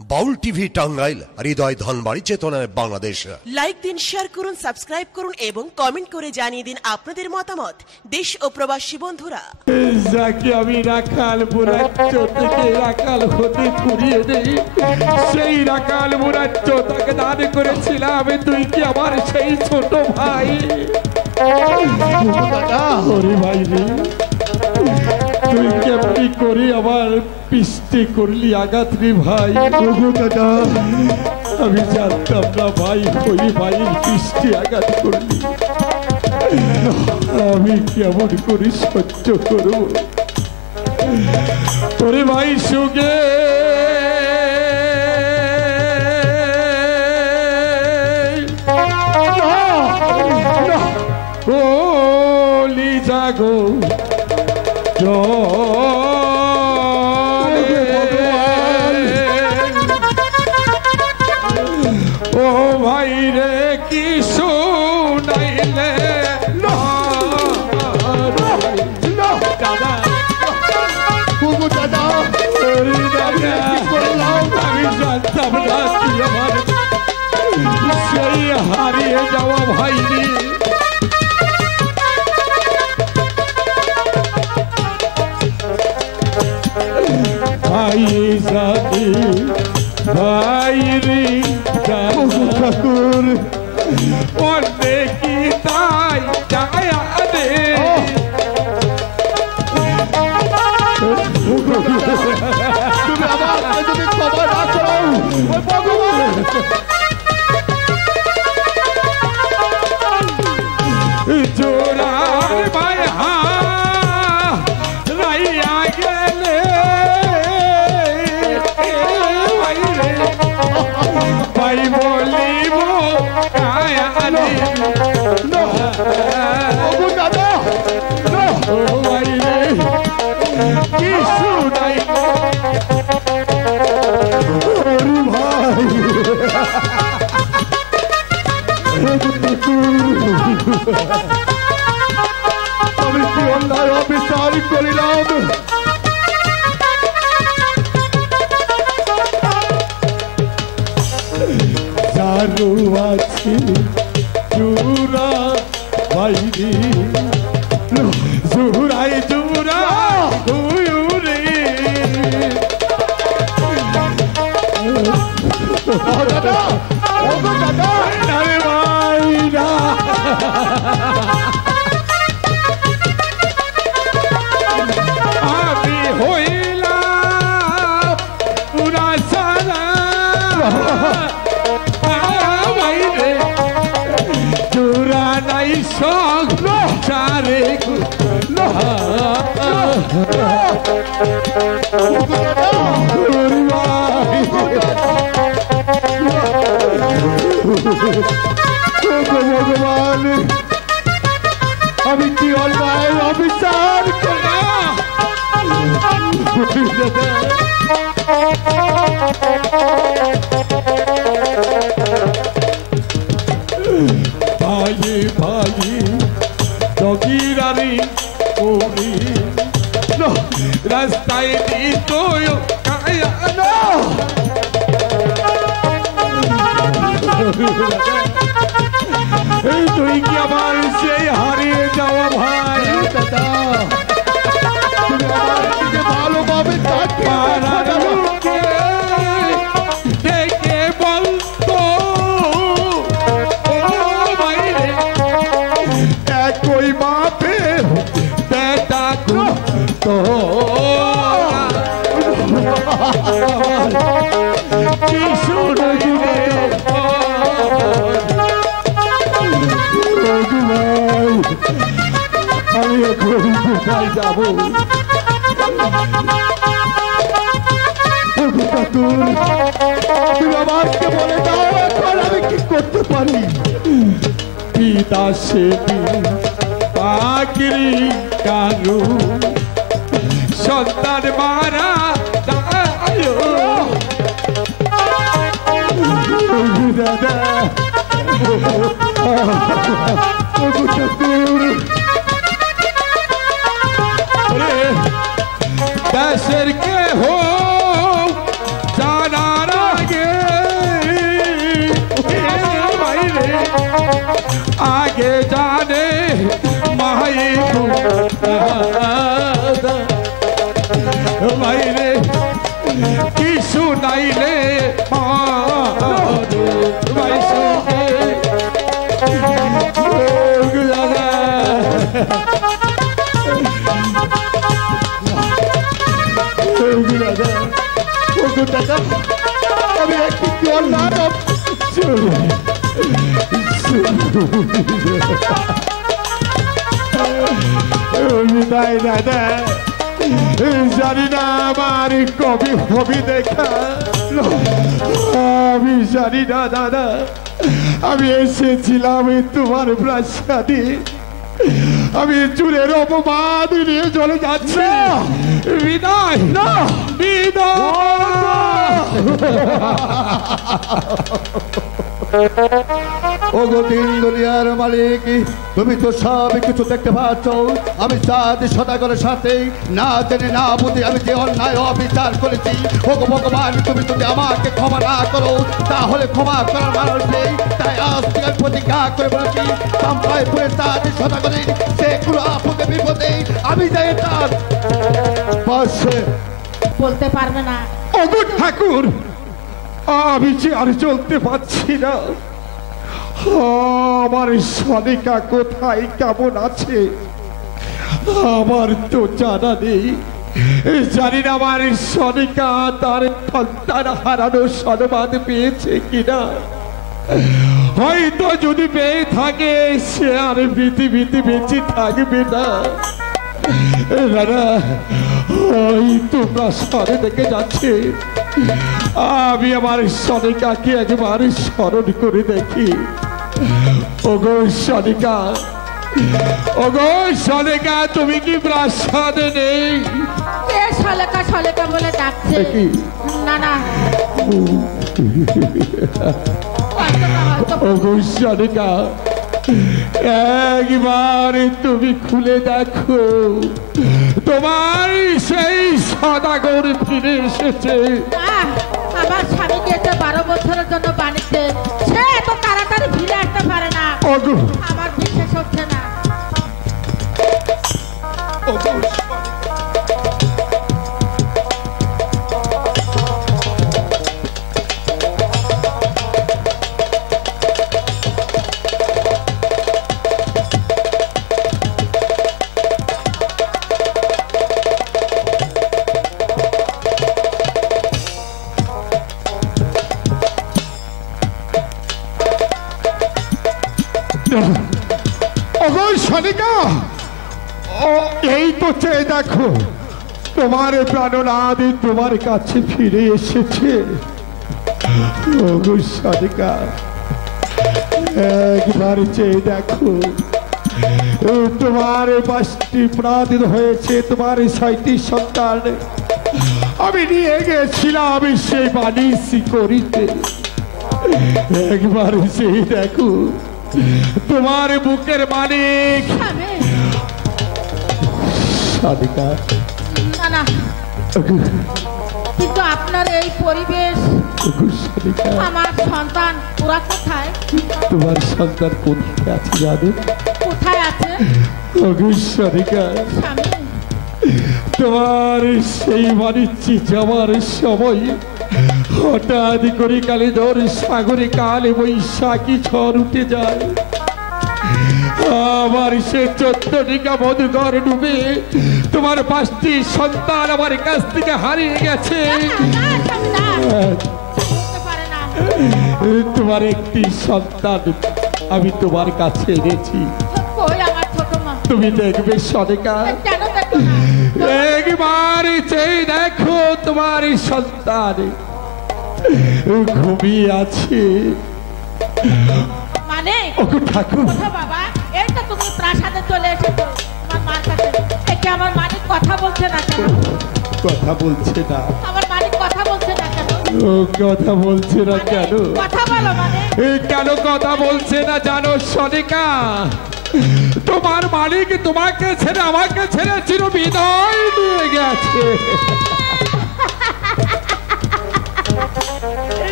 বাউল TV Tangail, হৃদয় ধনবাড়ি, চেতনায় Bangladesh. Like দিন, share করুন, সাবস্ক্রাইব করুন এবং কমেন্ট করে জানিয়ে দিন আপনাদের মতামত দেশ ও প্রবাসী বন্ধুরা। যাকে আমি রাখাল মুরাজ্য থেকে রাখাল হতে ঘুরিয়ে দেই, সেই রাখাল মুরাজ্য তাকে দান করেছিলাম। তুই কি আমার সেই ছোট ভাই? ওরে ভাই রে, তুই কেমনি করে আমার পিষ্টে করলি আঘাত রে ভাই? দাদা, আমি জানতাম না ভাই, ওই ভাইয়ের পিষ্টে আঘাত করলি। আমি কেমন করে সহ্য করব? ওরে ভাই সুগে ও লিজাগো ও ভাই রে কি শুনাইলে আমি জানতাম না তুই আমার সেই হারিয়ে যাওয়া ভাই রে। ভাই জানি ভাই রে ঠাকুর অনেকি তাই যায় দে তুমি আমার যদি খবর না করো ভগবান জোরার ভাই হা রাইয়া গেলে ভাই বলিব কায়ালি দাদা ভাই রে কি শুনাই ভাই আমি কি অন্যায় অবিচার করিলাম? চারু আছে জুরা বাইরে জুরাই জুরা রে দাদা দাদা ভাই না আমি হইলাম পুরা সারা বাইরে জোরা নাই সংসারে ভগবান, আমি কি অন্যায় অবিচার ভাই ভাই দগিরারি করি রাস্তায় দিত তুই কি আমার সেই হারিয়ে যাওয়া ভাই? দাদা তুমি আমার দিকে ভালোভাবে দেখে বলতো একই বাপের বেটা তো কি শুনে আমি এখন কোথায় যাবো? তুমি আমাকে বলে দাও এখন আমি কি করতে পারি? পিতা সে পাখিরি কারু সন্তান মারা দাদা দেশের কে হো জানারা নাইলে মারে বাইসে দাদা দাদা আমি একটু জল না বিদায় দাদা জানি না আমার কবি হবি দেখা আমি জানি না দাদা আমি এসেছিলাম তোমার প্রাসাদে আমি চুলের অপবাদ নিয়ে চলে যাচ্ছি বিদায় না ও গো তিন দুনিয়ার মালিক তুমি তো সব কিছু দেখতে পাচ্ছ আমি চাঁদ সদাগরের সাথে না জেনে না বুঝে আমি যে অন্যায় অবিচার করেছি ও গো ভগবান তুমি যদি আমাকে ক্ষমা না করো তাহলে ক্ষমা করার মানুষ নেই তাই আজ থেকে প্রতিজ্ঞা করে বলেছি চাম্পায় পুরে চাঁদ সদাগরের সে কোনো আপদে বিপদে আমি যাই তার পাশে বলতে পারবে না ও গো ঠাকুর আমি যে আর চলতে পারছি না আমার সনিকা কোথায় কেমন আছে আমার তো জানা নেই জানি না আমার সনিকা তার সন্তান হারানো সংবাদ পেয়েছে কিনা হয়তো যদি পেয়ে থাকে সে আর পৃথিবীতে বেঁচে থাকবে না দাদা ওই তোমরা সরে দেখে যাচ্ছে আমি আমার সনিকাকে একবার স্মরণ করে দেখি ওগো সনিকা ওগো সনিকা তুমি কি প্রাসাদে নেই কে সলেকা সলেকা বলে ডাকছে না না ওগো সনিকা একবার তুমি খুলে দেখো তোমার সেই সদাগর ফিরে এসেছে আমার স্বামী গিয়েছে 12 বছরের জন্য বাণিজ্যে সে এত তাড়াতাড়ি ফিরে আসতে পারে না আমার বিশ্বাস হচ্ছে না সনিকা এই তো চেয়ে দেখো তোমার প্রাণনাথ তোমার কাছে ফিরে এসেছে সনিকা একবার চেয়ে দেখো তোমার 5টি প্রাণ হয়েছে তোমার 6টি সন্তান আমি নিয়ে গেছিলাম সেই বাণিজ্য করিতে একবার চেয়ে দেখো তোমার বুকের মালিক কিন্তু আপনার এই পরিবেশ আমার সন্তান ওরা কোথায় তোমার সন্তান কোথায় আছে জানো কোথায় আছে তোমার সেই বাণিজ্য যাওয়ার সময় হঠাৎ করে কালীধর সাগরে কালে বৈশাখী ঝড় উঠে যায় আমার সে 14টিকা মধুকর ডুবে তোমার 5টি সন্তান আমার কাছ থেকে হারিয়ে গেছে তোমার একটি সন্তান আমি তোমার কাছে এনেছি তুমি দেখবে সনিকা একবার চেয়ে দেখো তোমার সন্তান ঘুমিয়ে আছে মানে ঠাকুর বাবা এই তো তুমি প্রাসাদে চলে এসেছো তোমার মার কাছে একে আমার মালিক কথা বলছে না কেন কথা বলছে না আমার মালিক কথা বলছে না কেন কথা বলছে না কেন কথা বলো মানে কেন কথা বলছে না জানো সনিকা তোমার মালিক তোমাকে ছেড়ে আমাকে ছেড়ে চির বিদায় নিয়ে গেছে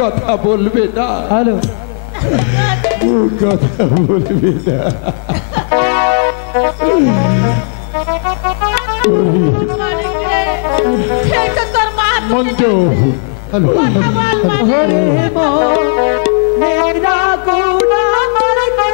কথা বলবে না হ্যালো কথা বলবে না মানিক রে, এই তো তোর মা। মঞ্জু হ্যালো কথা বল মানিক। मेरा गुना मरके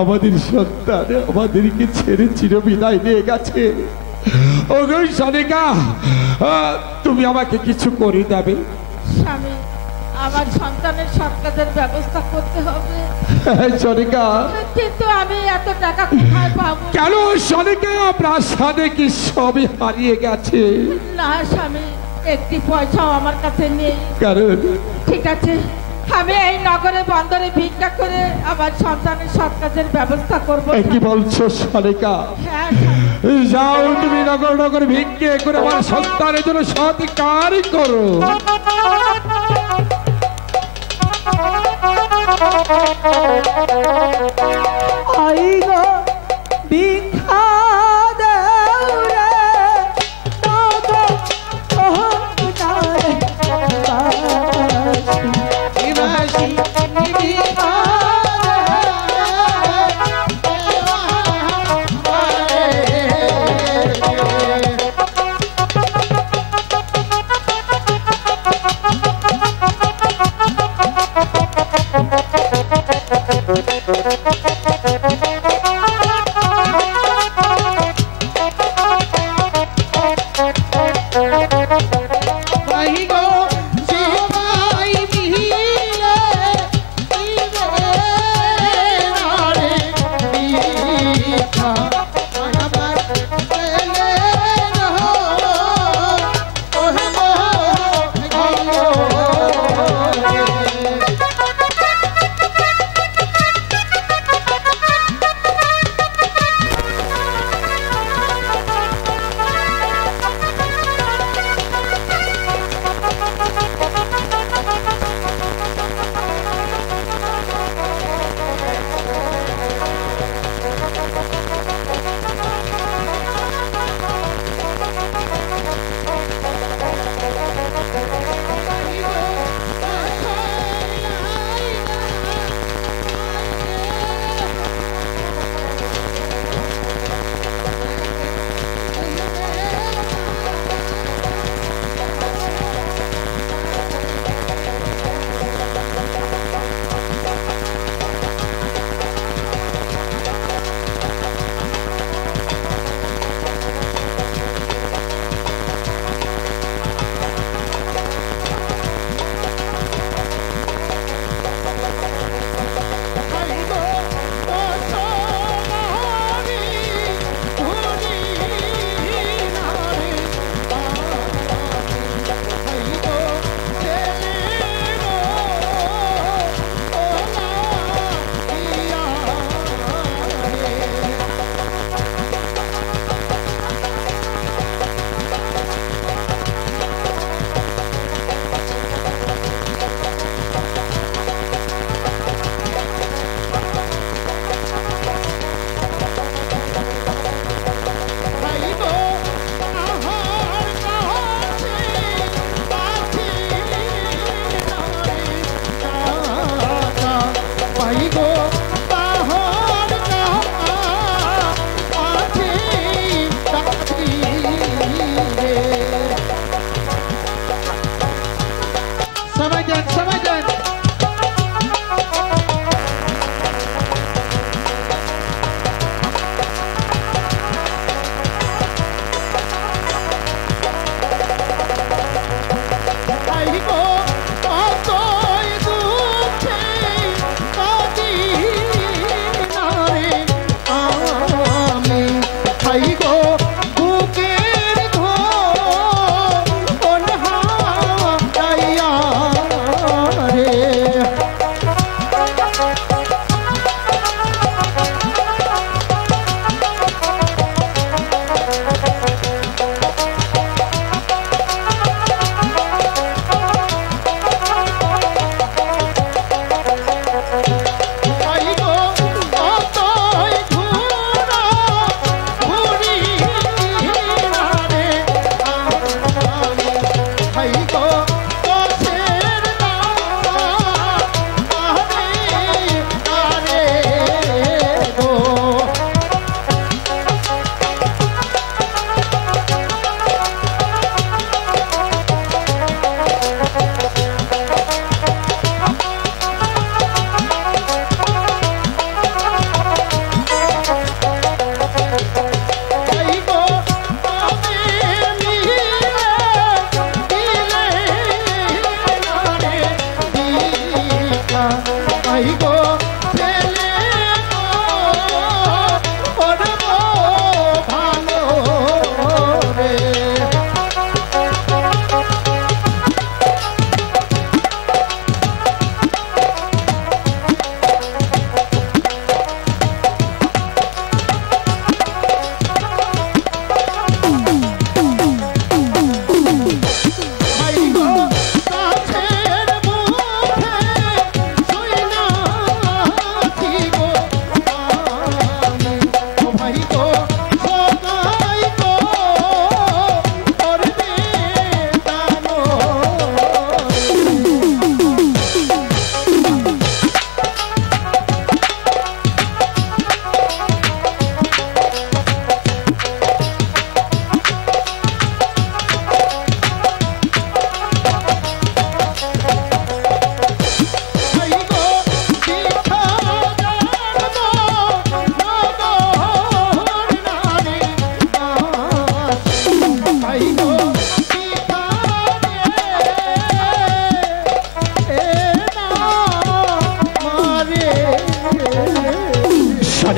আমাদের সন্তান আমাদেরকে ছেড়ে চিরবিদায় নিয়ে গেছে। ওগো সনিকা, তুমি আমাকে কিছু করে দেবে? স্বামী, আমার সন্তানের সৎকাজের ব্যবস্থা করতে হবে। সনিকা, কিন্তু আমি এত টাকা কোথায় পাবো? কেন সনিকা, প্রাসাদে কি সবই হারিয়ে গেছে? না স্বামী, একটি পয়সাও আমার কাছে নেই। কারণ ঠিক আছে, আমি এই নগরে বন্দরে ভিক্ষা করে আমার সন্তানের সৎকাজের ব্যবস্থা করব। কি বলছো সনিকা? হ্যাঁ, যাও তুমি নগর নগর ভিক্ষে করে আমার সন্তানের জন্য সৎকার করো। आईगो बिखा देउरे नागो ओहनारे बासी बिखा दे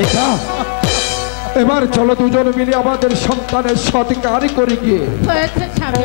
বালিকা এবার চলো দুজন মিলে আমাদের সন্তানের সৎকার করি গিয়ে। হয়েছে স্বামী।